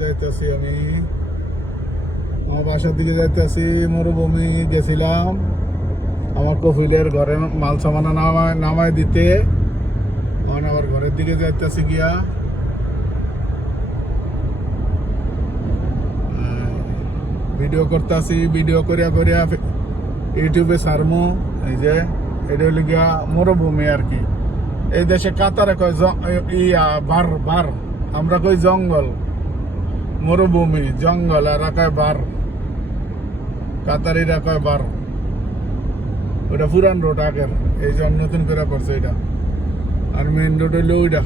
যাইতেছি আমি আমার বাসার দিকে যাইতেছি। মরুভূমি গেছিলাম আমার কফিলের ঘরে মাল সামানা নামায় দিতে। এখন আবার ঘরের দিকে যাইতেছি গিয়া ভিডিও করতেছি। ভিডিও করিয়া করিয়া ইউটিউবে সারমু। এই যে এটা হলো গিয়া মরুভূমি আর কি। এই দেশে কাতারে কয় বার বার, আমরা কই জঙ্গল। মরুভূমি জঙ্গল, আর কয় বার, কাতারিরা কয় বার। ওটা পুরান রোড আগের, এই যে নতুন করে করছে এটা। আর মেন রোড হইলো ওইটা,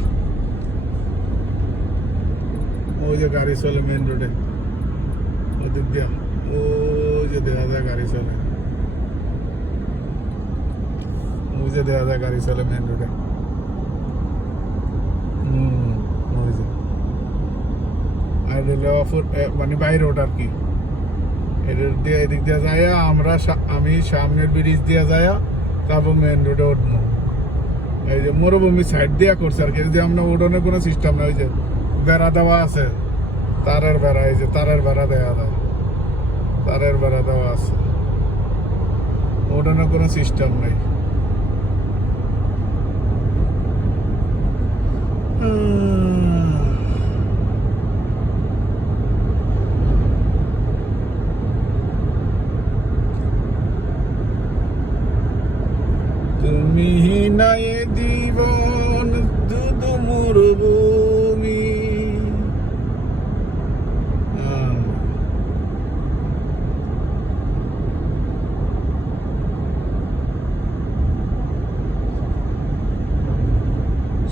ওই যে গাড়ি চলে মেন রোডে ওদিক দিয়া। ওই যে দেখা যায় গাড়ি চলে, ওই যে দেখা যায় গাড়ি চলে মেন রোডে। ওই যে আর মানে বাই রোড আর কি। এদিক দিয়ে যায় আমি সামনের ব্রিজ দিয়ে যায়, তারপর মেন রোডে উঠবো। এই যে মরুভূমি সাইড দিয়া করছে আর কি। যদি আমরা উঠোনের কোনো সিস্টেম না, ওই যে বেড়া দেওয়া আছে, তারের বেড়া। এই যে তারের বেড়া দেওয়া যায়, তারের বেড়া দেওয়া আছে, উঠোনের কোনো সিস্টেম নেই। তুমি নাই জীবন শুধু মরুভূমি।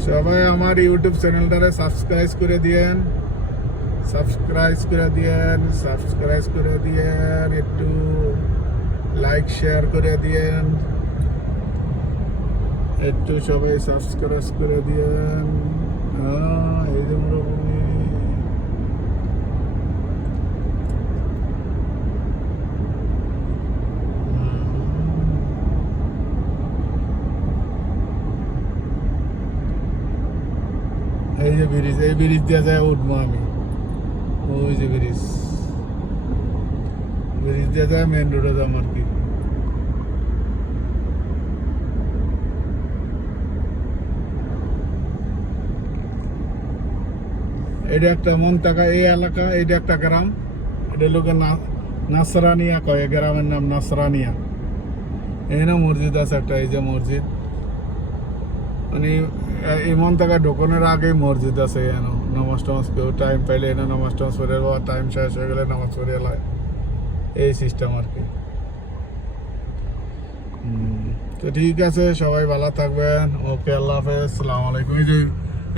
সবাই আমার ইউটিউব চ্যানেলটারে সাবস্ক্রাইব করে দিয়েন, একটু লাইক শেয়ার করে দিয়েন, একটু সবাই সাবস্ক্রাইব করে দিয়েন। এই যে মরুভূমি, এই যে ব্রিজ, এই ব্রিজ দিয়ে যায় উঠবো আমি। ওই যে ব্রিজ দিয়ে যায় মেন রোডে যাবো আর কি। এটা একটা মনতাকা এই এলাকা, এটা একটা গ্রাম। এটা লোকে নাসরানিয়া কয়, গ্রামের নাম নাসরানিয়া। এই না মসজিদ আছে একটা, এই যে মসজিদ, মানে এই মনতাকা ঢোকানোর আগেই মসজিদ আছে। এন নামাজ টামাজ কেউ টাইম পাইলে এনে নামাজ টামাজ পড়ে, বা টাইম শেষ হয়ে গেলে নামাজ পড়ে এলায়, এই সিস্টেম আর কি। তো ঠিক আছে, সবাই ভালো থাকবেন। ওকে, আল্লাহ হাফেজ, আসসালামু আলাইকুম। এই যে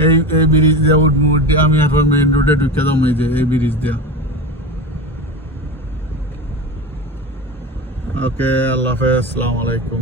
এই ব্রিজ দিয়ে উঠবো, আমি এখন মেইন রোডে ঢুকে যাবো। এই যে এই ব্রিজ দিয়া। ওকে, আল্লাহ হাফেজ, আসসালামু আলাইকুম।